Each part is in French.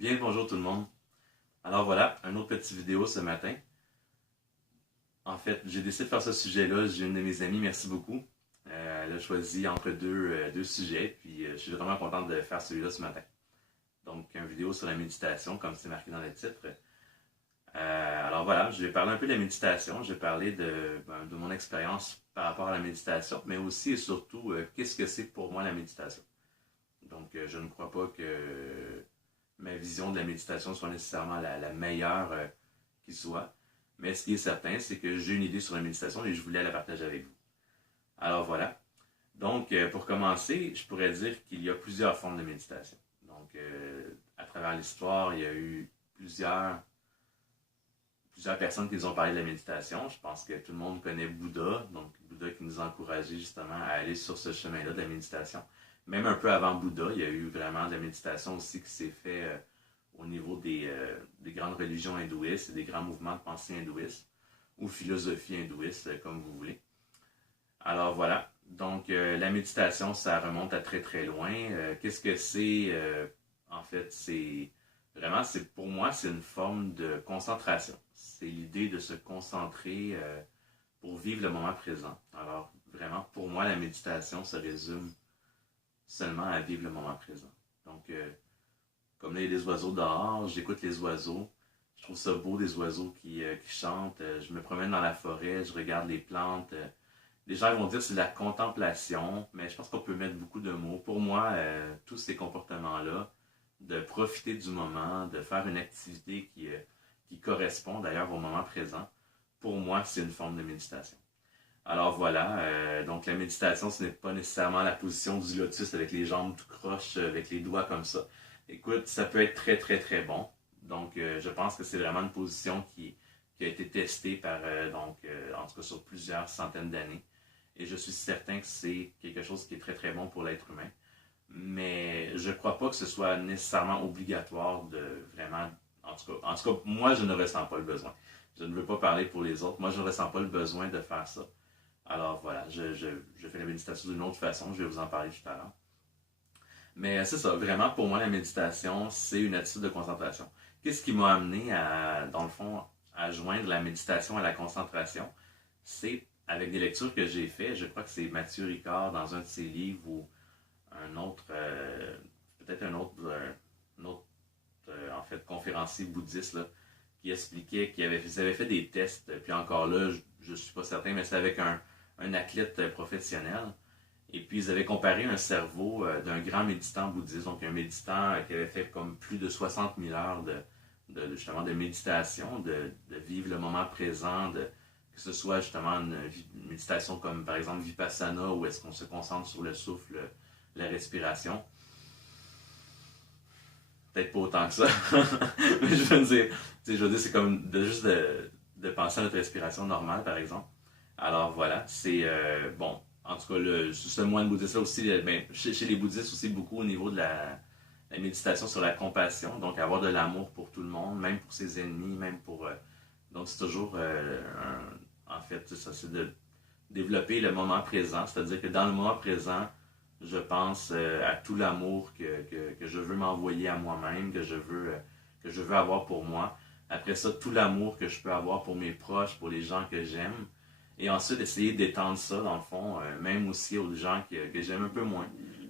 Bien le bonjour tout le monde. Alors voilà, une autre petite vidéo ce matin. En fait, j'ai décidé de faire ce sujet-là. J'ai une de mes amies, merci beaucoup. Elle a choisi entre deux sujets, puis je suis vraiment contente de faire celui-là ce matin. Donc, une vidéo sur la méditation, comme c'est marqué dans le titre. Alors voilà, je vais parler un peu de la méditation. Je vais parler de mon expérience par rapport à la méditation, mais aussi et surtout, qu'est-ce que c'est pour moi la méditation. Donc, je ne crois pas que ma vision de la méditation soit nécessairement la meilleure qui soit. Mais ce qui est certain, c'est que j'ai une idée sur la méditation et je voulais la partager avec vous. Alors voilà. Donc, pour commencer, je pourrais dire qu'il y a plusieurs formes de méditation. Donc, à travers l'histoire, il y a eu plusieurs personnes qui nous ont parlé de la méditation. Je pense que tout le monde connaît Bouddha, donc Bouddha qui nous a encouragés justement à aller sur ce chemin-là de la méditation. Même un peu avant Bouddha, il y a eu vraiment de la méditation aussi qui s'est fait au niveau des grandes religions hindouistes et des grands mouvements de pensée hindouistes ou philosophie hindouiste, comme vous voulez. Alors voilà, donc la méditation, ça remonte à très très loin. Qu'est-ce que c'est en fait, pour moi, c'est une forme de concentration. C'est l'idée de se concentrer pour vivre le moment présent. Alors vraiment, pour moi, la méditation se résume seulement à vivre le moment présent. Donc, comme là, il y a des oiseaux dehors, j'écoute les oiseaux. Je trouve ça beau, des oiseaux qui chantent. Je me promène dans la forêt, je regarde les plantes. Les gens vont dire que c'est de la contemplation, mais je pense qu'on peut mettre beaucoup de mots. Pour moi, tous ces comportements-là, de profiter du moment, de faire une activité qui correspond d'ailleurs au moment présent, pour moi, c'est une forme de méditation. Alors voilà, donc la méditation, ce n'est pas nécessairement la position du lotus avec les jambes tout croches, avec les doigts comme ça. Écoute, ça peut être très très très bon. Donc je pense que c'est vraiment une position qui a été testée en tout cas sur plusieurs centaines d'années. Et je suis certain que c'est quelque chose qui est très très bon pour l'être humain. Mais je ne crois pas que ce soit nécessairement obligatoire de vraiment... En tout cas, moi, je ne ressens pas le besoin. Je ne veux pas parler pour les autres. Moi, je ne ressens pas le besoin de faire ça. Alors voilà, je fais la méditation d'une autre façon, je vais vous en parler tout à l'heure. Mais c'est ça, vraiment pour moi la méditation, c'est une attitude de concentration. Qu'est-ce qui m'a amené dans le fond, à joindre la méditation à la concentration? C'est avec des lectures que j'ai faites, je crois que c'est Mathieu Ricard dans un de ses livres ou un autre, peut-être un autre en fait, conférencier bouddhiste là, qui expliquait qu'ils avaient fait des tests, puis encore là, je ne suis pas certain, mais c'est avec un athlète professionnel. Et puis, ils avaient comparé un cerveau d'un grand méditant bouddhiste, donc un méditant qui avait fait comme plus de 60 000 heures justement de méditation, de vivre le moment présent, que ce soit justement une méditation comme par exemple Vipassana, où est-ce qu'on se concentre sur le souffle, la respiration. Peut-être pas autant que ça, mais je veux dire, c'est comme juste de penser à notre respiration normale, par exemple. Alors voilà, c'est bon. En tout cas, ce moine bouddhiste-là aussi, chez les bouddhistes aussi, beaucoup au niveau de la méditation sur la compassion, donc avoir de l'amour pour tout le monde, même pour ses ennemis, même pour... donc c'est toujours, en fait, ça, c'est de développer le moment présent, c'est-à-dire que dans le moment présent, je pense à tout l'amour que je veux m'envoyer à moi-même, que je veux avoir pour moi. Après ça, tout l'amour que je peux avoir pour mes proches, pour les gens que j'aime. Et ensuite, essayer d'étendre ça, dans le fond, même aussi aux gens que j'aime un peu moins.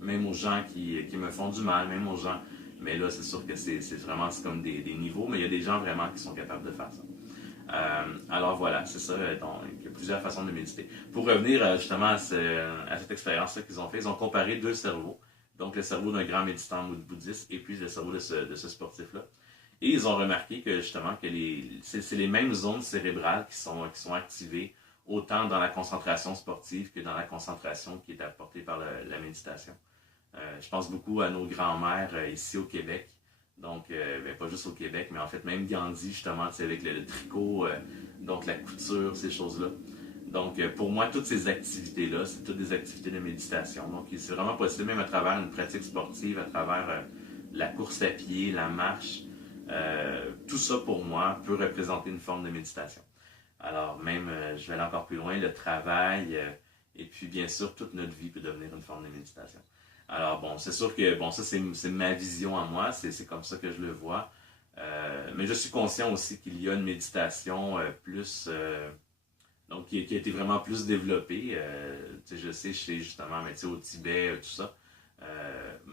Même aux gens qui me font du mal, même aux gens... Mais là, c'est sûr que c'est comme des niveaux, mais il y a des gens vraiment qui sont capables de faire ça. Alors voilà, c'est ça. Donc, il y a plusieurs façons de méditer. Pour revenir justement à cette expérience-là qu'ils ont fait, ils ont comparé deux cerveaux. Donc le cerveau d'un grand méditant bouddhiste et puis le cerveau de ce sportif-là. Et ils ont remarqué que justement que c'est les mêmes zones cérébrales qui sont activées autant dans la concentration sportive que dans la concentration qui est apportée par la méditation. Je pense beaucoup à nos grands-mères ici au Québec. Donc, pas juste au Québec, mais en fait, même Gandhi, justement, avec le tricot, donc la couture, ces choses-là. Donc, pour moi, toutes ces activités-là, c'est toutes des activités de méditation. Donc, c'est vraiment possible, même à travers une pratique sportive, à travers la course à pied, la marche. Tout ça, pour moi, peut représenter une forme de méditation. Alors, même, je vais aller encore plus loin, le travail, et puis, bien sûr, toute notre vie peut devenir une forme de méditation. Alors bon, c'est sûr que bon, ça c'est ma vision à moi, c'est comme ça que je le vois. Mais je suis conscient aussi qu'il y a une méditation plus donc qui a été vraiment plus développée. Je sais justement, mais au Tibet, tout ça,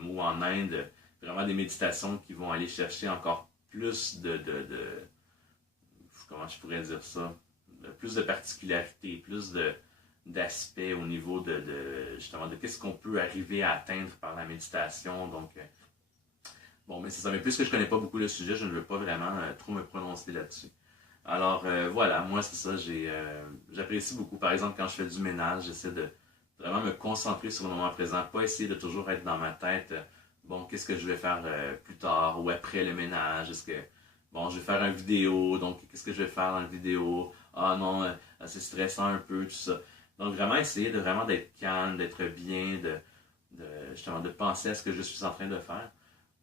ou en Inde, vraiment des méditations qui vont aller chercher encore plus comment je pourrais dire ça, plus de particularités, plus d'aspects au niveau justement de qu'est-ce qu'on peut arriver à atteindre par la méditation. Donc, bon, mais c'est ça. Mais puisque je connais pas beaucoup le sujet, je ne veux pas vraiment trop me prononcer là-dessus. Alors, voilà, moi, c'est ça. J'apprécie beaucoup. Par exemple, quand je fais du ménage, j'essaie de vraiment me concentrer sur le moment présent, pas essayer de toujours être dans ma tête, bon, qu'est-ce que je vais faire plus tard ou après le ménage? Est-ce que, bon, je vais faire une vidéo, donc qu'est-ce que je vais faire dans la vidéo? Ah non, c'est stressant un peu, tout ça. Donc, vraiment essayer de vraiment d'être calme, d'être bien, justement, de penser à ce que je suis en train de faire.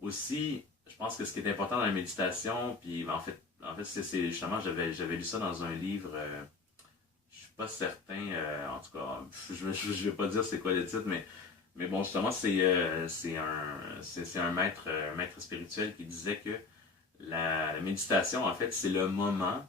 Aussi, je pense que ce qui est important dans la méditation, puis en fait c'est justement, j'avais lu ça dans un livre, je suis pas certain, en tout cas, je vais pas dire c'est quoi le titre, mais bon, justement, c'est un maître spirituel qui disait que la méditation, en fait, c'est le moment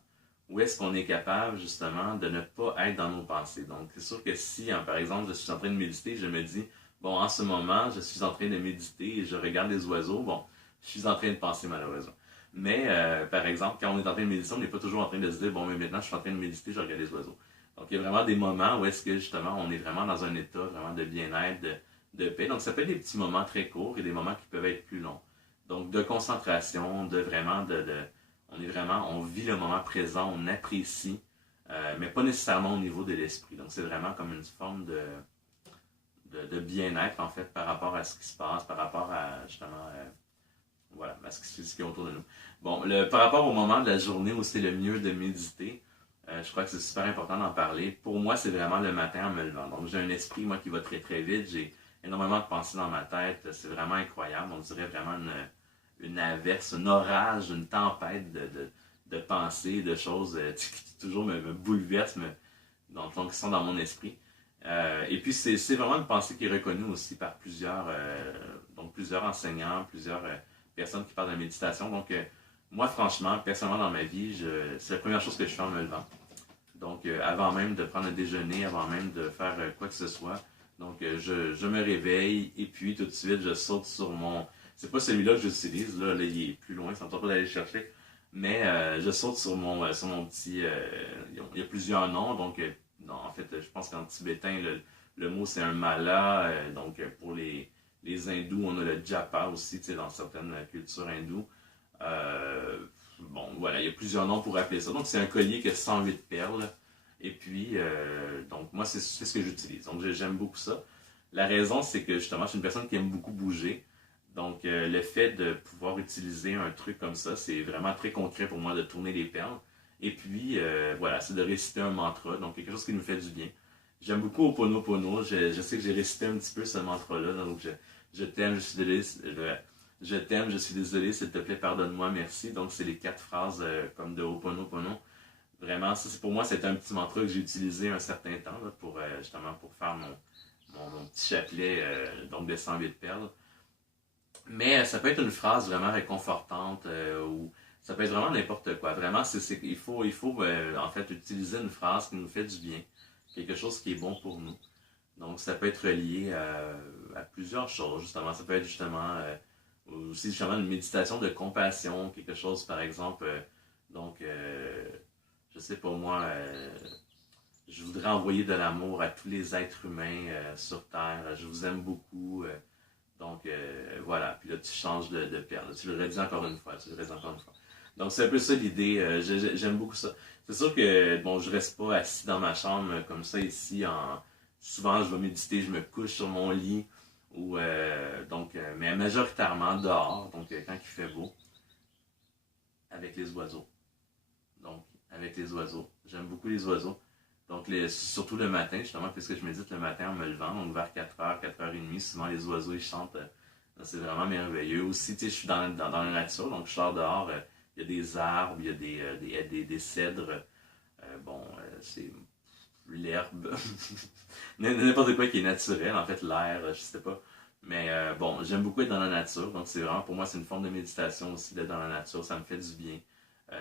où est-ce qu'on est capable, justement, de ne pas être dans nos pensées. Donc, c'est sûr que si, par exemple, je suis en train de méditer, je me dis, bon, en ce moment, je suis en train de méditer et je regarde les oiseaux, bon, je suis en train de penser malheureusement. Mais, par exemple, quand on est en train de méditer, on n'est pas toujours en train de se dire, bon, mais maintenant, je suis en train de méditer, je regarde les oiseaux. Donc, il y a vraiment des moments où est-ce que, justement, on est vraiment dans un état vraiment de bien-être, de paix. Donc, ça peut être des petits moments très courts et des moments qui peuvent être plus longs. Donc, de concentration, de vraiment, on vit le moment présent, on apprécie, mais pas nécessairement au niveau de l'esprit. Donc, c'est vraiment comme une forme de bien-être, en fait, par rapport à ce qui se passe, par rapport à, justement, voilà, à ce qui est autour de nous. Bon, par rapport au moment de la journée où c'est le mieux de méditer, je crois que c'est super important d'en parler. Pour moi, c'est vraiment le matin en me levant. Donc, j'ai un esprit, moi, qui va très, très vite. J'ai énormément de pensées dans ma tête. C'est vraiment incroyable. On dirait vraiment une averse, un orage, une tempête de pensées, de choses qui toujours me bouleversent, donc, qui sont dans mon esprit. Et puis, c'est vraiment une pensée qui est reconnue aussi par plusieurs enseignants, plusieurs personnes qui parlent de méditation. Donc, moi, franchement, personnellement, dans ma vie, c'est la première chose que je fais en me levant. Donc, avant même de prendre un déjeuner, avant même de faire quoi que ce soit. Donc, je me réveille et puis tout de suite, je saute sur mon... C'est pas celui-là que j'utilise, là, il est plus loin, ça ne me tente pas d'aller le chercher. Mais je saute sur mon petit... il y a plusieurs noms, donc non, en fait, je pense qu'en tibétain, le mot c'est un mala. Donc, pour les hindous, on a le japa aussi, tu sais, dans certaines cultures hindoues. Bon, voilà, il y a plusieurs noms pour appeler ça. Donc, c'est un collier qui a 108 perles. Et puis, donc, moi, c'est ce que j'utilise. Donc, j'aime beaucoup ça. La raison, c'est que justement, je suis une personne qui aime beaucoup bouger. Donc, le fait de pouvoir utiliser un truc comme ça, c'est vraiment très concret pour moi de tourner les perles. Et puis, voilà, c'est de réciter un mantra. Donc, quelque chose qui nous fait du bien. J'aime beaucoup Ho'oponopono. Je sais que j'ai récité un petit peu ce mantra-là. Donc, je t'aime, je suis désolé. Je t'aime, je suis désolé, s'il te plaît, pardonne-moi, merci. Donc, c'est les 4 phrases comme de Ho'oponopono. Vraiment, ça, pour moi, c'est un petit mantra que j'ai utilisé un certain temps là, pour justement pour faire mon petit chapelet donc de 108 perles. Mais ça peut être une phrase vraiment réconfortante ou ça peut être vraiment n'importe quoi. Vraiment, il faut en fait utiliser une phrase qui nous fait du bien, quelque chose qui est bon pour nous. Donc, ça peut être lié à plusieurs choses, justement. Ça peut être justement aussi justement une méditation de compassion, quelque chose, par exemple, donc, je sais pas moi, je voudrais envoyer de l'amour à tous les êtres humains sur Terre. Je vous aime beaucoup. Donc, voilà. Puis là, tu changes de perle. Tu le redis encore une fois. Tu le redis encore une fois. Donc, c'est un peu ça l'idée. J'aime beaucoup ça. C'est sûr que, bon, je reste pas assis dans ma chambre comme ça ici. Souvent, je vais méditer, je me couche sur mon lit. Mais majoritairement dehors. Donc, quand il fait beau. Avec les oiseaux. Donc, avec les oiseaux. J'aime beaucoup les oiseaux. Donc, surtout le matin, justement, puisque je médite le matin en me levant, donc vers 4h, 4h30, souvent les oiseaux, ils chantent. C'est vraiment merveilleux. Aussi, tu sais, je suis dans la nature, donc je sors dehors, il y a des arbres, il y a des cèdres. C'est l'herbe. N'importe quoi qui est naturel, en fait, l'air, je sais pas. Mais bon, j'aime beaucoup être dans la nature, donc c'est vraiment, pour moi, c'est une forme de méditation aussi d'être dans la nature, ça me fait du bien.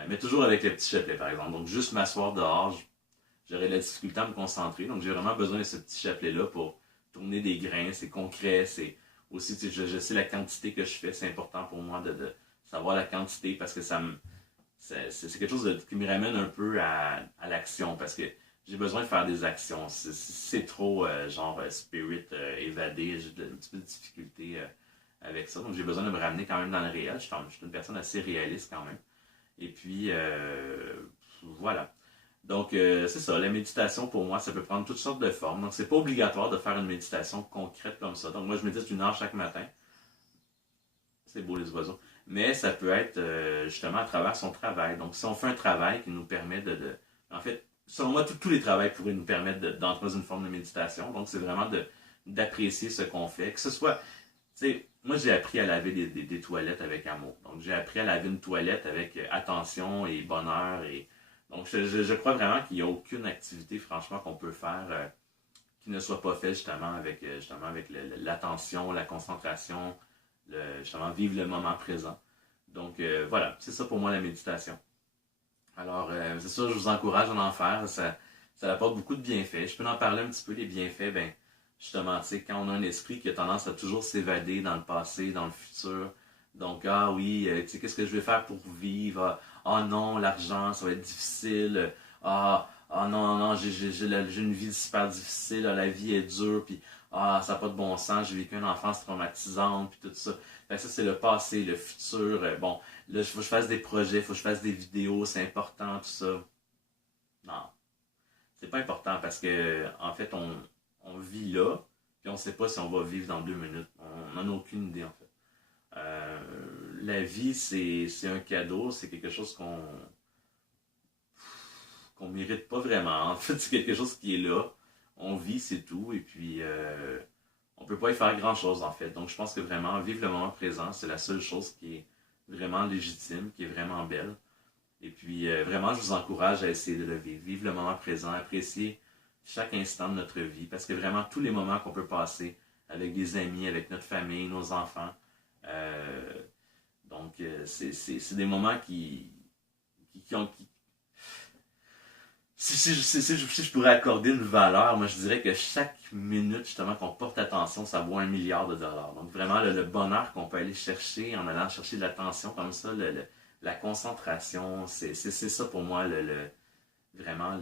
Mais toujours avec les petits chapelets, par exemple. Donc juste m'asseoir dehors, j'aurais de la difficulté à me concentrer, donc j'ai vraiment besoin de ce petit chapelet-là pour tourner des grains, c'est concret, c'est aussi, tu sais, je sais la quantité que je fais, c'est important pour moi de savoir la quantité parce que c'est quelque chose qui me ramène un peu à l'action parce que j'ai besoin de faire des actions. Si c'est trop genre spirit évadé, j'ai un petit peu de difficulté avec ça. Donc j'ai besoin de me ramener quand même dans le réel. Je suis une personne assez réaliste quand même. Et puis voilà. Donc c'est ça, la méditation pour moi, ça peut prendre toutes sortes de formes. Donc c'est pas obligatoire de faire une méditation concrète comme ça. Donc moi je médite 1 heure chaque matin. C'est beau les oiseaux. Mais ça peut être justement à travers son travail. Donc, si on fait un travail qui nous permet En fait, selon moi, tous les travails pourraient nous permettre d'entrer dans une forme de méditation. Donc, c'est vraiment d'apprécier ce qu'on fait. Que ce soit, tu sais, moi j'ai appris à laver des toilettes avec amour. Donc, j'ai appris à laver une toilette avec attention et bonheur. Donc, je crois vraiment qu'il n'y a aucune activité, franchement, qu'on peut faire qui ne soit pas faite justement avec l'attention, la concentration, justement vivre le moment présent. Donc voilà, c'est ça pour moi la méditation. Alors c'est sûr, je vous encourage à en faire, ça apporte beaucoup de bienfaits. Je peux en parler un petit peu des bienfaits, ben justement, tu sais, quand on a un esprit qui a tendance à toujours s'évader dans le passé, dans le futur, donc ah oui, tu sais, qu'est-ce que je vais faire pour vivre? Ah non, l'argent, ça va être difficile. Non, non, j'ai une vie super difficile, la vie est dure, puis ça n'a pas de bon sens, j'ai vécu une enfance traumatisante, puis tout ça. Fait que ça, c'est le passé, le futur. Bon, là, il faut que je fasse des projets, il faut que je fasse des vidéos, c'est important, tout ça. Non, c'est pas important parce que, en fait, on vit là, puis on sait pas si on va vivre dans 2 minutes. On n'en a aucune idée, en fait. Euh, la vie, c'est un cadeau, c'est quelque chose qu'on mérite pas vraiment. En fait, c'est quelque chose qui est là. On vit, c'est tout, et puis on peut pas y faire grand-chose, en fait. Donc, je pense que vraiment, vivre le moment présent, c'est la seule chose qui est vraiment légitime, qui est vraiment belle. Et puis, vraiment, je vous encourage à essayer de le vivre. Vivre le moment présent, apprécier chaque instant de notre vie, parce que vraiment, tous les moments qu'on peut passer avec des amis, avec notre famille, nos enfants, euh, donc, c'est des moments qui si je pourrais accorder une valeur, moi je dirais que chaque minute justement qu'on porte attention, ça vaut 1 milliard de dollars. Donc vraiment le bonheur qu'on peut aller chercher en allant chercher de l'attention comme ça, la concentration, c'est ça pour moi vraiment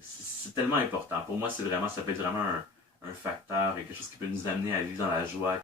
c'est tellement important. Pour moi c'est vraiment ça peut être vraiment un facteur et quelque chose qui peut nous amener à vivre dans la joie,